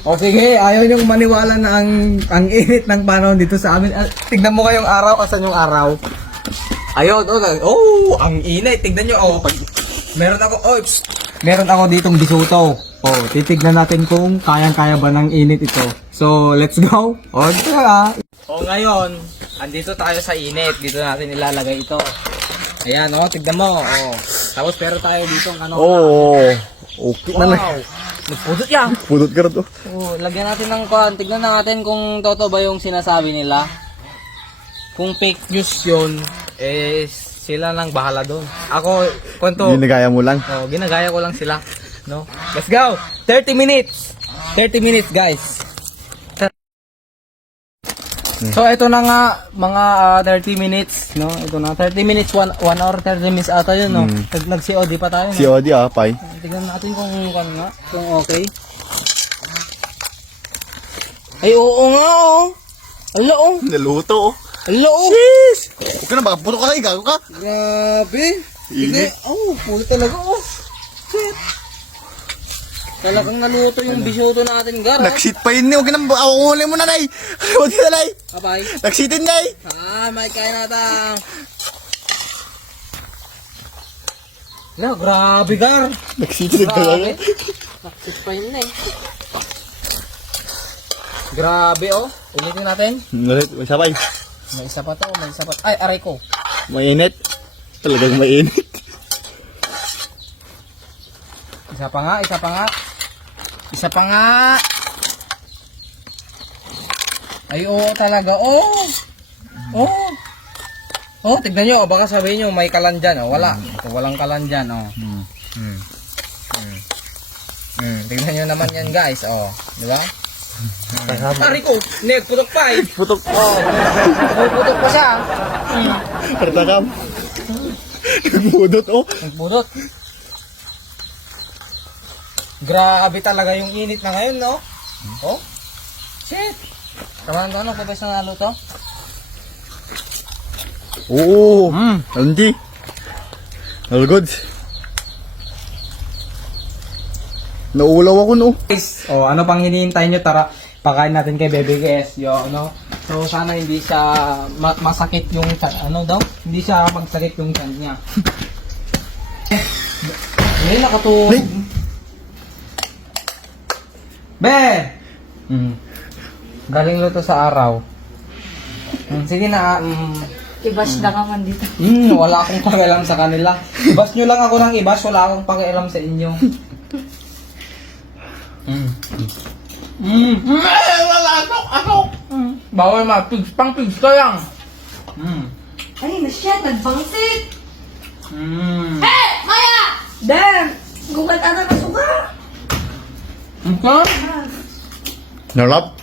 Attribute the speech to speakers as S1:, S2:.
S1: O sige, ayaw niyong maniwala na ang init ng panahon dito sa amin. Tignan mo kayong araw, asan yung araw? Ayun, ang init. Tignan niyo, meron ako ditong bisuto. Titignan natin kung kayang-kaya ba ng init ito. So, let's go. Ngayon, andito tayo sa init. Dito natin ilalagay ito. Ayan, tignan mo. Tapos pero tayo dito ang
S2: Okay na na.
S1: Nagpudot yan.
S2: Pudot ka na to.
S1: Lagyan natin ng kuhan. Tignan natin kung totoo ba yung sinasabi nila. Kung fake news yun, sila lang bahala doon. Ako,
S2: Ginagaya mo lang.
S1: ginagaya ko lang sila. No? Let's go! 30 minutes! 30 minutes, guys. So, ito na nga, mga 30 minutes, no? Ito na, 30 minutes, 1 hour, 30 minutes ata yun, no? Nag-COD pa tayo, no?
S2: COD pay.
S1: Tignan natin kung okay. Ay, oo nga, Ala,
S2: Naluto
S1: Ala,
S2: Jeez! Huwag ka na, baka puto ka, gago ka.
S1: Grabe.
S2: Init.
S1: Puto talaga, Shit. Talagang naluto yung bisyoto natin, Gar,
S2: Nagsit pa yun, huwag ka na, awuli mo na, nay. Huwag ka na, nay.
S1: Abay.
S2: Nagsitin, nay.
S1: May kain natin. Na, grabe, Gar.
S2: Nagsitin talaga.
S1: Naksit pa yun, Grabe, ulitin natin.
S2: May sabay.
S1: May isa pa to, Ay, aray ko.
S2: Mainit. Talagang mainit.
S1: Isa pa nga. Ay, talaga, tignan nyo, baka sabihin nyo, may kalan dyan, wala. Ito, walang kalan dyan, Tignan nyo naman yan, guys, di ba? Ari ko, putok pa,
S2: Putok.
S1: Putok pa siya.
S2: Partakam. Nagpudot,
S1: Nagpudot. Grabe talaga yung init na ngayon, no? Shit. Kaman to, ano? Pabes na nalo to?
S2: Oo. Hindi. All good. Naulaw ako, no?
S1: Guys, ano pang hinihintay nyo? Tara, pakain natin kay Bebe KS, So, sana hindi siya masakit yung, Hindi siya magsakit yung chan niya. Nakatulog. Be! Galing luto sa araw. Sige na,
S3: Ibash na ka man dito.
S1: wala akong pakialam sa kanila. Ibas nyo lang ako ng ibas, wala akong pakialam sa inyo. Asok! Bawal pang pigs ka lang.
S3: Ay, nasyat, nagbangsit! Hey! Maya! Dan! Gugat ata na suga!
S1: Okay?
S2: Narap.